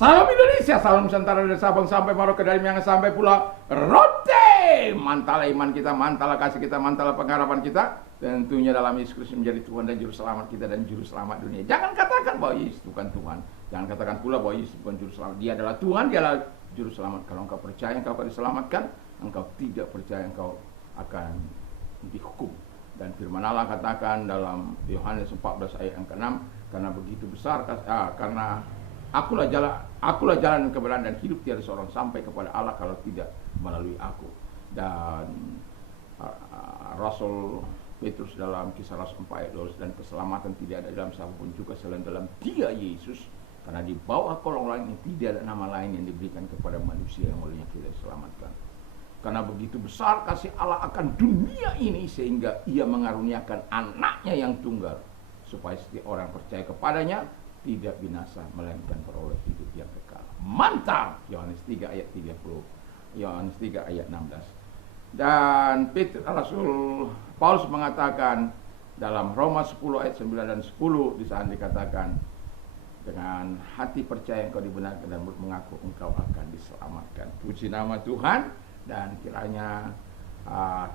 Salam Indonesia, salam Nusantara dari Sabang sampai Merauke, dari Miangas sampai Pulau Rote. Mantalah iman kita, mantalah kasih kita, mantalah pengharapan kita. Tentunya dalam Yesus Kristus menjadi Tuhan dan Juru Selamat kita dan Juru Selamat dunia. Jangan katakan bahwa Yesus bukan Tuhan. Jangan katakan pula bahwa Yesus bukan Juru Selamat. Dia adalah Tuhan, dia adalah Juru Selamat. Kalau engkau percaya engkau akan diselamatkan, engkau tidak percaya engkau akan dihukum. Dan firman Allah katakan dalam Yohanes 14 ayat yang ke-6, karena begitu besar karena akulah jalan kebenaran dan hidup, tiada seorang sampai kepada Allah kalau tidak melalui aku. Dan Rasul Petrus dalam Kisah Rasul 4 ayat 12, dan keselamatan tidak ada dalam siapapun juga selain dalam Dia Yesus, karena di bawah kolong langit ini tidak ada nama lain yang diberikan kepada manusia yang olehnya kita diselamatkan. Karena begitu besar kasih Allah akan dunia ini sehingga Ia mengaruniakan anaknya yang tunggal, supaya setiap orang percaya kepadanya tidak binasa melainkan beroleh hidup yang kekal. Mantap. Yohanes 3 ayat 30, Yohanes 3 ayat 16. Dan Rasul Paulus mengatakan dalam Roma 10 ayat 9 dan 10, di sana dikatakan, dengan hati percaya engkau dibenarkan dan mengaku engkau akan diselamatkan. Puji nama Tuhan. Dan kiranya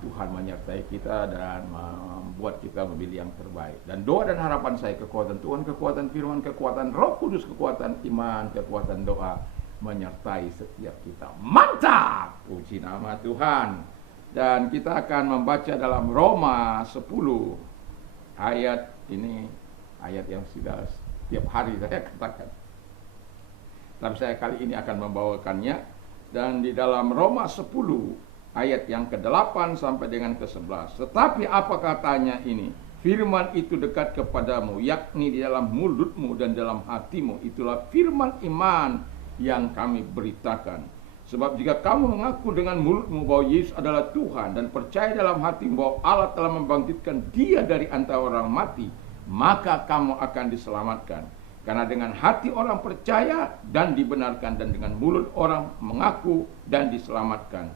Tuhan menyertai kita dan membuat kita memilih yang terbaik. Dan doa dan harapan saya, kekuatan Tuhan, kekuatan firman, kekuatan Roh Kudus, kekuatan iman, kekuatan doa menyertai setiap kita. Mantap! Puji nama Tuhan. Dan kita akan membaca dalam Roma 10 ayat ini, ayat yang sudah setiap hari saya katakan, tapi saya kali ini akan membawakannya. Dan di dalam Roma 10 ayat yang ke-8 sampai dengan ke-11. Tetapi apa katanya ini? Firman itu dekat kepadamu, yakni di dalam mulutmu dan dalam hatimu. Itulah firman iman yang kami beritakan. Sebab jika kamu mengaku dengan mulutmu bahwa Yesus adalah Tuhan dan percaya dalam hatimu bahwa Allah telah membangkitkan Dia dari antara orang mati, maka kamu akan diselamatkan. Karena dengan hati orang percaya dan dibenarkan, dan dengan mulut orang mengaku dan diselamatkan.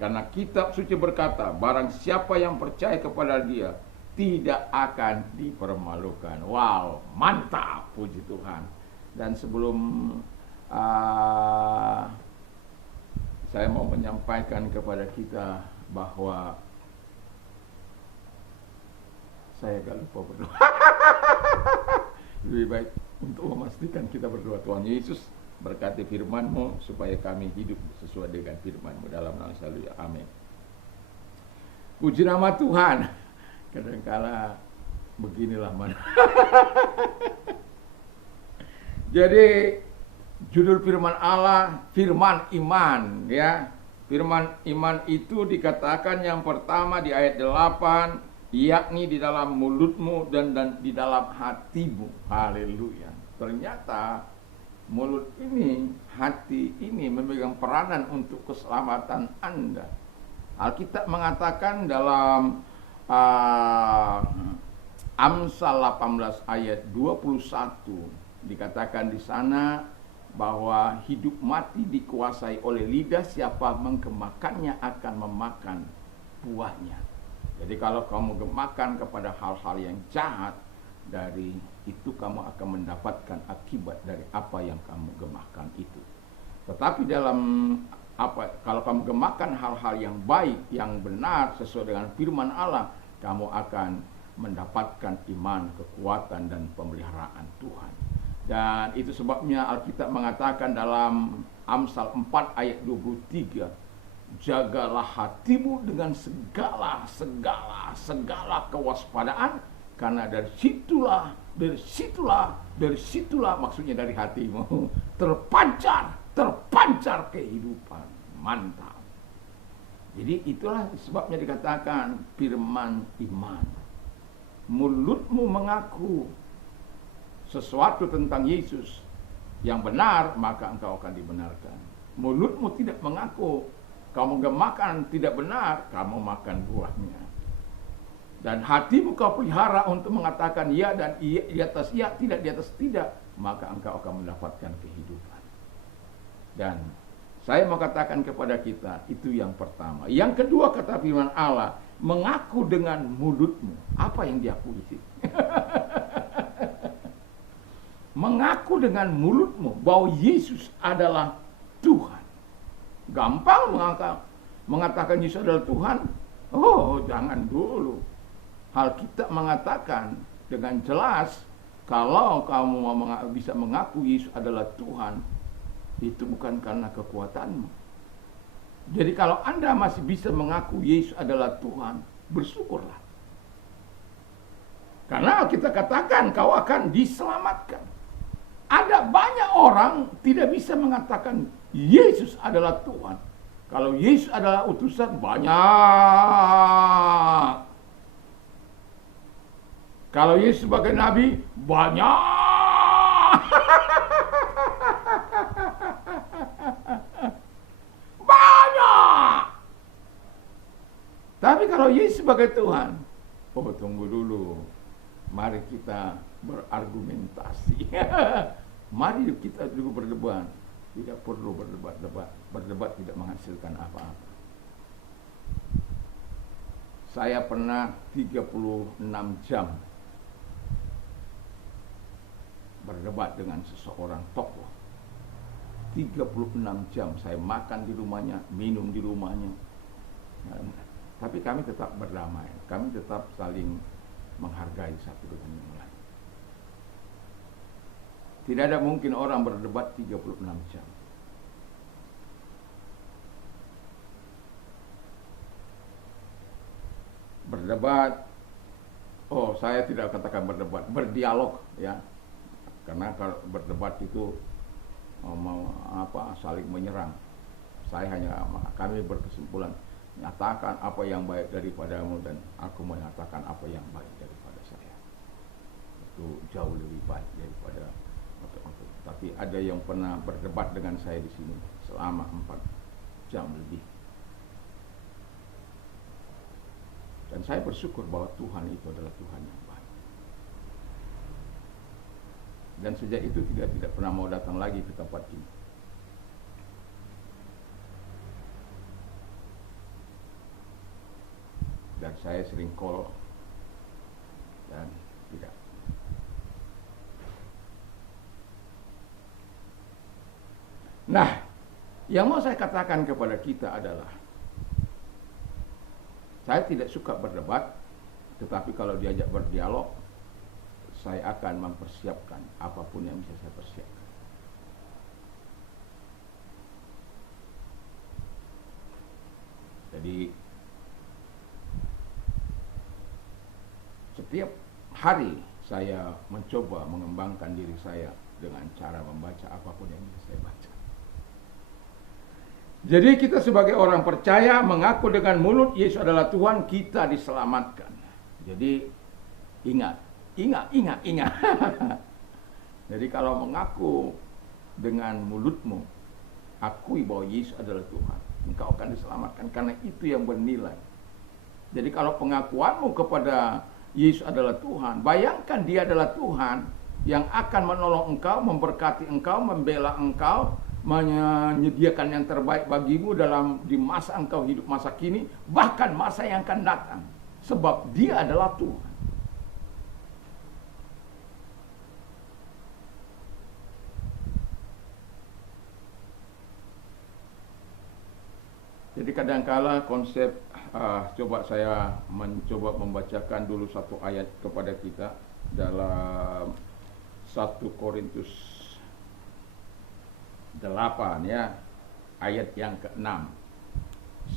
Karena kitab suci berkata, barang siapa yang percaya kepada Dia tidak akan dipermalukan. Wow, mantap, puji Tuhan. Dan sebelum saya mau menyampaikan kepada kita bahwa saya agak lupa berdoa. Lebih baik untuk memastikan kita berdoa. Tuhan Yesus, berkati firman-Mu supaya kami hidup sesuai dengan firman-Mu dalam nama selalu. Amin. Puji nama Tuhan. Kadangkala beginilah mana. Jadi judul firman Allah, firman iman, ya. Firman iman itu dikatakan yang pertama di ayat 8, yakni di dalam mulutmu dan di dalam hatimu. Haleluya. Ternyata mulut ini, hati ini memegang peranan untuk keselamatan Anda. Alkitab mengatakan dalam Amsal 18 ayat 21, dikatakan di sana bahwa hidup mati dikuasai oleh lidah, siapa menggemakannya akan memakan buahnya. Jadi kalau kamu gemakan kepada hal-hal yang jahat, dari itu kamu akan mendapatkan akibat dari apa yang kamu gemakan itu. Tetapi kalau kamu gemakan hal-hal yang baik, yang benar, sesuai dengan firman Allah, kamu akan mendapatkan iman, kekuatan, dan pemeliharaan Tuhan. Dan itu sebabnya Alkitab mengatakan dalam Amsal 4 ayat 23, jagalah hatimu dengan segala kewaspadaan, karena dari situlah maksudnya dari hatimu terpancar kehidupan. Mantap. Jadi itulah sebabnya dikatakan firman iman. Mulutmu mengaku sesuatu tentang Yesus yang benar, maka engkau akan dibenarkan. Mulutmu tidak mengaku, kamu gemakan tidak benar, kamu makan buahnya. Dan hatimu kau pelihara untuk mengatakan ya dan iya, di atas ya, tidak di atas tidak, maka engkau akan mendapatkan kehidupan. Dan saya mau katakan kepada kita, itu yang pertama. Yang kedua, kata firman Allah, mengaku dengan mulutmu. Apa yang diakui sih? mengaku dengan mulutmu bahwa Yesus adalah Tuhan. Gampang mengatakan Yesus adalah Tuhan. Oh, jangan dulu. Alkitab mengatakan dengan jelas, kalau kamu bisa mengaku Yesus adalah Tuhan, itu bukan karena kekuatanmu. Jadi kalau Anda masih bisa mengaku Yesus adalah Tuhan, bersyukurlah. Karena kita katakan kau akan diselamatkan. Ada banyak orang tidak bisa mengatakan Yesus adalah Tuhan. Kalau Yesus adalah utusan, banyak. Kalau Yesus sebagai nabi, banyak. Banyak. Tapi kalau Yesus sebagai Tuhan, oh tunggu dulu. Mari kita berargumentasi. Mari kita juga berdebat. Tidak perlu berdebat. Berdebat tidak menghasilkan apa-apa. Saya pernah 36 jam berdebat dengan seseorang tokoh. 36 jam saya makan di rumahnya, minum di rumahnya. Tapi kami tetap berdamai. Kami tetap saling menghargai satu dengan yang lain. Tidak ada mungkin orang berdebat 36 jam. Berdebat, saya tidak katakan berdebat, berdialog ya. Karena kalau berdebat itu saling menyerang. Kami berkesimpulan, nyatakan apa yang baik daripadamu dan aku menyatakan apa yang baik daripada saya. Itu jauh lebih baik daripada tapi ada yang pernah berdebat dengan saya di sini selama 4 jam lebih. Dan saya bersyukur bahwa Tuhan itu adalah Tuhan yang baik. Dan sejak itu tidak pernah mau datang lagi ke tempat ini. Dan saya sering call dan tidak. Nah, yang mau saya katakan kepada kita adalah, saya tidak suka berdebat, tetapi kalau diajak berdialog, saya akan mempersiapkan apapun yang bisa saya persiapkan. Jadi setiap hari saya mencoba mengembangkan diri saya dengan cara membaca apapun yang bisa saya baca. Jadi kita sebagai orang percaya mengaku dengan mulut Yesus adalah Tuhan, kita diselamatkan. Jadi ingat. Jadi kalau mengaku dengan mulutmu, akui bahwa Yesus adalah Tuhan, engkau akan diselamatkan karena itu yang bernilai. Jadi kalau pengakuanmu kepada Yesus adalah Tuhan, bayangkan dia adalah Tuhan yang akan menolong engkau, memberkati engkau, membela engkau, menyediakan yang terbaik bagimu di masa engkau hidup masa kini, bahkan masa yang akan datang. Sebab dia adalah Tuhan. Jadi kadangkala konsep, coba saya mencoba membacakan dulu satu ayat kepada kita dalam 1 Korintus 8 ya, ayat yang ke-6,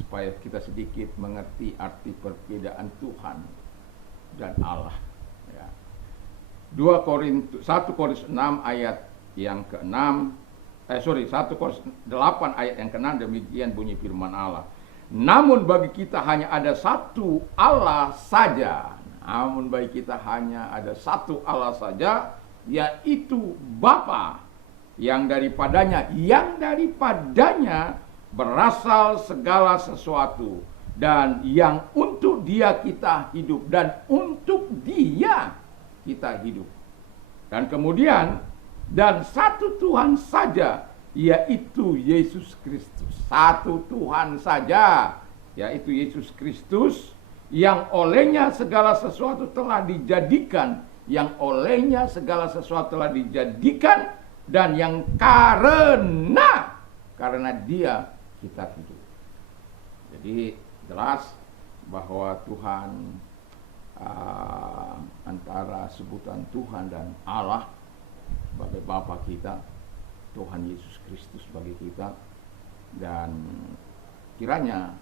supaya kita sedikit mengerti arti perbedaan Tuhan dan Allah ya. 1 Korintus 6 ayat yang ke-6, 1 Korintus 8 ayat yang ke-6, demikian bunyi firman Allah. Namun bagi kita hanya ada satu Allah saja. Namun bagi kita hanya ada satu Allah saja, yaitu Bapa, yang daripadanya berasal segala sesuatu, dan yang untuk dia kita hidup, dan untuk dia kita hidup. Dan kemudian, dan satu Tuhan saja, yaitu Yesus Kristus. Satu Tuhan saja, yaitu Yesus Kristus, yang olehnya segala sesuatu telah dijadikan, yang olehnya segala sesuatu telah dijadikan, dan yang karena dia kita hidup. Jadi jelas bahwa Tuhan, antara sebutan Tuhan dan Allah sebagai Bapa kita, Tuhan Yesus Kristus bagi kita, dan kiranya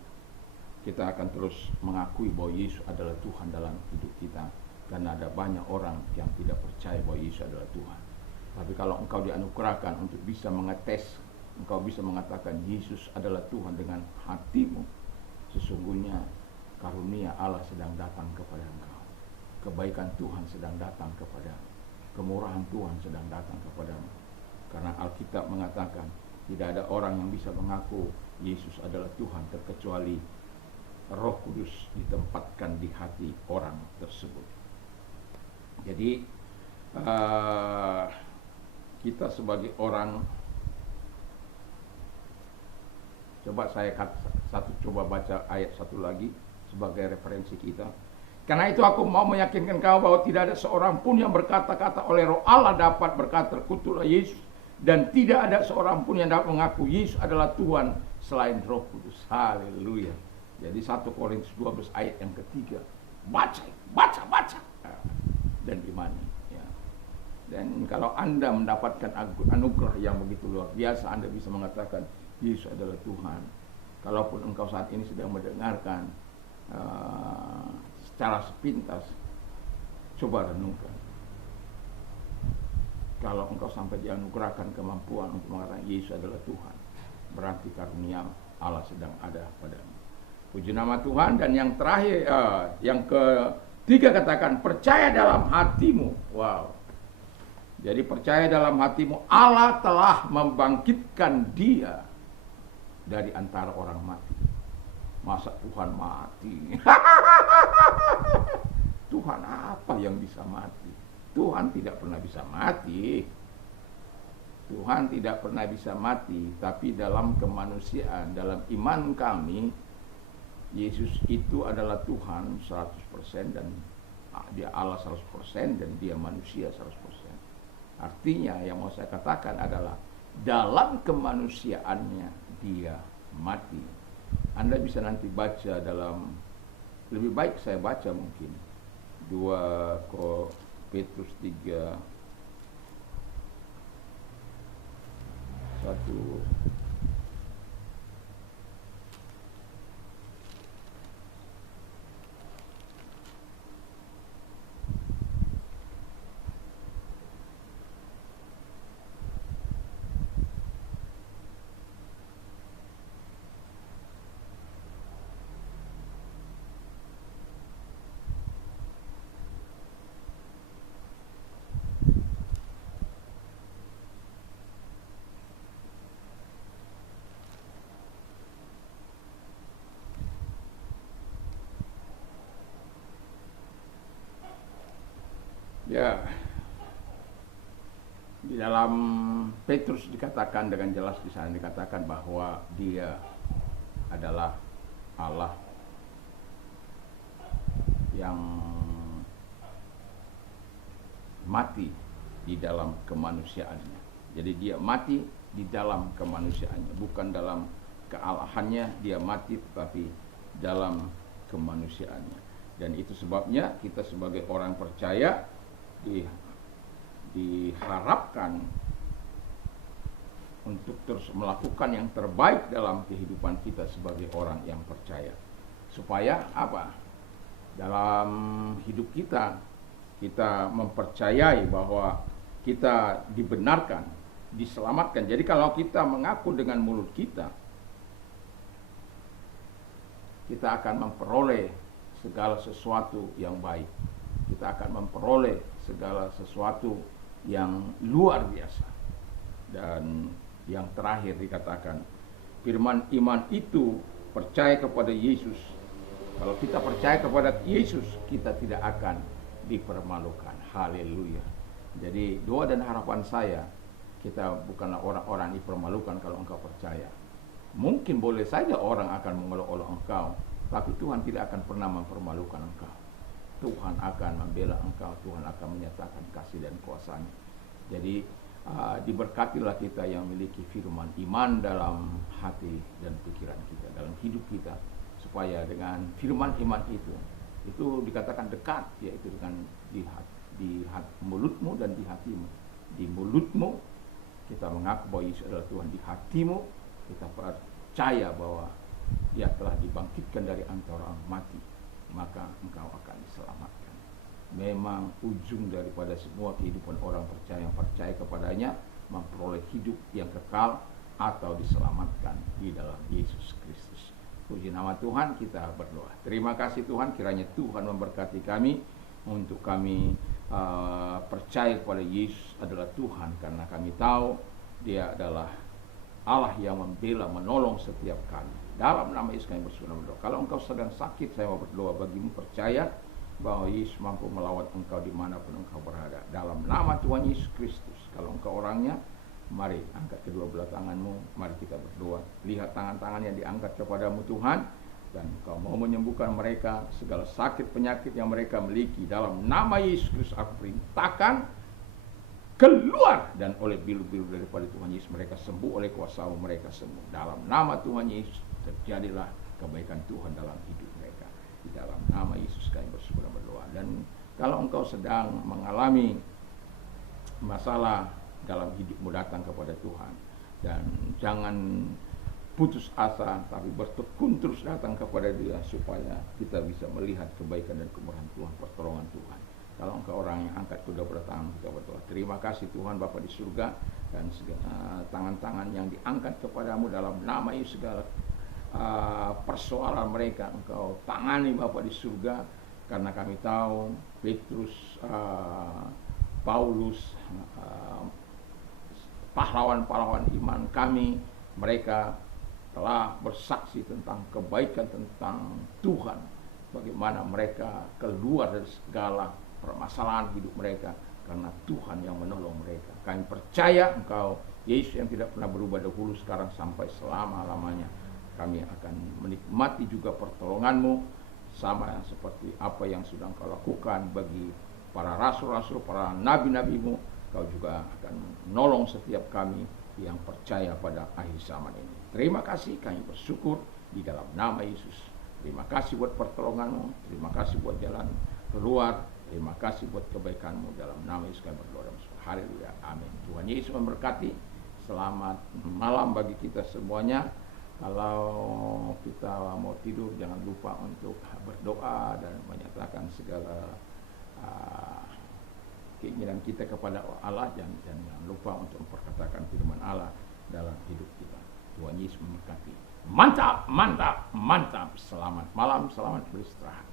kita akan terus mengakui bahwa Yesus adalah Tuhan dalam hidup kita, karena ada banyak orang yang tidak percaya bahwa Yesus adalah Tuhan. Tapi kalau engkau dianugerahkan untuk bisa mengetes, engkau bisa mengatakan Yesus adalah Tuhan dengan hatimu, sesungguhnya karunia Allah sedang datang kepada engkau, kebaikan Tuhan sedang datang kepadamu, kemurahan Tuhan sedang datang kepadamu. Karena Alkitab mengatakan tidak ada orang yang bisa mengaku Yesus adalah Tuhan terkecuali Roh Kudus ditempatkan di hati orang tersebut. Jadi kita sebagai orang, coba baca ayat satu lagi sebagai referensi kita. Karena itu aku mau meyakinkan kau bahwa tidak ada seorang pun yang berkata-kata oleh Roh Allah dapat berkata terkutuklah Yesus, dan tidak ada seorang pun yang dapat mengaku Yesus adalah Tuhan selain Roh Kudus. Haleluya. Jadi 1 Korintus 12 ayat yang ketiga. Baca dan imani, ya. Dan kalau Anda mendapatkan anugerah yang begitu luar biasa, Anda bisa mengatakan Yesus adalah Tuhan. Kalaupun engkau saat ini sedang mendengarkan secara sepintas, coba renungkan. Kalau engkau sampai dianugerahkan kemampuan untuk mengatakan Yesus adalah Tuhan, berarti karunia Allah sedang ada padamu. Puji nama Tuhan. Dan yang terakhir, yang ketiga, katakan percaya dalam hatimu. Wow. Jadi percaya dalam hatimu, Allah telah membangkitkan dia dari antara orang mati. Masa Tuhan mati? Tuhan apa yang bisa mati? Tuhan tidak pernah bisa mati. Tuhan tidak pernah bisa mati. Tapi dalam kemanusiaan, dalam iman kami, Yesus itu adalah Tuhan 100%, dan dia Allah 100%, dan dia manusia 100%. Artinya yang mau saya katakan adalah dalam kemanusiaannya dia mati. Anda bisa nanti baca dalam, lebih baik saya baca mungkin 2 Petrus 3 1. Ya, di dalam Petrus dikatakan dengan jelas, di sana dikatakan bahwa dia adalah Allah yang mati di dalam kemanusiaannya. Jadi dia mati di dalam kemanusiaannya, bukan dalam kealahannya dia mati, tetapi dalam kemanusiaannya. Dan itu sebabnya kita sebagai orang percaya diharapkan untuk terus melakukan yang terbaik dalam kehidupan kita sebagai orang yang percaya. Supaya apa? Dalam hidup kita mempercayai bahwa kita dibenarkan, diselamatkan. Jadi kalau kita mengaku dengan mulut kita akan memperoleh segala sesuatu yang baik. Kita akan memperoleh segala sesuatu yang luar biasa. Dan yang terakhir dikatakan, firman iman itu percaya kepada Yesus. Kalau kita percaya kepada Yesus, kita tidak akan dipermalukan. Haleluya. Jadi doa dan harapan saya, kita bukanlah orang-orang dipermalukan kalau engkau percaya. Mungkin boleh saja orang akan mengelok-olok engkau, tapi Tuhan tidak akan pernah mempermalukan engkau. Tuhan akan membela engkau, Tuhan akan menyatakan kasih dan kuasa-Nya. Jadi diberkatilah kita yang memiliki firman iman dalam hati dan pikiran kita, dalam hidup kita, supaya dengan firman iman itu dikatakan dekat, yaitu dengan di mulutmu dan di hatimu. Di mulutmu kita mengaku bahwa Yesus adalah Tuhan, di hatimu kita percaya bahwa Dia telah dibangkitkan dari antara orang mati, maka engkau akan diselamatkan. Memang ujung daripada semua kehidupan orang percaya yang percaya kepadanya memperoleh hidup yang kekal atau diselamatkan di dalam Yesus Kristus. Puji nama Tuhan, kita berdoa. Terima kasih Tuhan, kiranya Tuhan memberkati kami untuk kami percaya kepada Yesus adalah Tuhan, karena kami tahu Dia adalah Allah yang membela, menolong setiap kami. Dalam nama Yesus kami berdoa. Kalau engkau sedang sakit, saya mau berdoa bagimu, percaya bahwa Yesus mampu melawat engkau dimanapun engkau berada. Dalam nama Tuhan Yesus Kristus. Kalau engkau orangnya, mari angkat kedua belah tanganmu, mari kita berdoa. Lihat tangan-tangan yang diangkat kepadamu Tuhan, dan engkau mau menyembuhkan mereka segala sakit penyakit yang mereka miliki. Dalam nama Yesus Kristus aku perintahkan, keluar, dan oleh bilu-bilu daripada Tuhan Yesus mereka sembuh, oleh kuasa mereka sembuh. Dalam nama Tuhan Yesus terjadilah kebaikan Tuhan dalam hidup mereka. Di dalam nama Yesus kami berdoa. Dan kalau engkau sedang mengalami masalah dalam hidupmu, datang kepada Tuhan, dan jangan putus asa, tapi bertekun terus datang kepada Dia supaya kita bisa melihat kebaikan dan kemurahan Tuhan, pertolongan Tuhan. Kalau engkau orang yang angkat kedua belah tangan, kita berdoa. Terima kasih Tuhan Bapa di surga, dan tangan-tangan yang diangkat kepadamu dalam nama Yesus, segala persoalan mereka engkau tangani Bapa di surga, karena kami tahu Petrus, Paulus, pahlawan-pahlawan iman kami, mereka telah bersaksi tentang kebaikan, tentang Tuhan, bagaimana mereka keluar dari segala permasalahan hidup mereka karena Tuhan yang menolong mereka. Kami percaya engkau Yesus yang tidak pernah berubah dahulu, sekarang sampai selama-lamanya. Kami akan menikmati juga pertolonganmu, sama seperti apa yang sudah engkau lakukan bagi para rasul-rasul, para nabi-nabimu. Kau juga akan menolong setiap kami yang percaya pada akhir zaman ini. Terima kasih, kami bersyukur di dalam nama Yesus. Terima kasih buat pertolonganmu, terima kasih buat jalan keluar, terima kasih buat kebaikanmu. Dalam nama Yesus kami berdoa. Haleluya, amin. Tuhan Yesus memberkati. Selamat malam bagi kita semuanya. Kalau kita mau tidur, jangan lupa untuk berdoa dan menyatakan segala keinginan kita kepada Allah, dan jangan lupa untuk memperkatakan firman Allah dalam hidup kita. Tuhan Yesus memberkati. Mantap, mantap, mantap. Selamat malam, selamat beristirahat.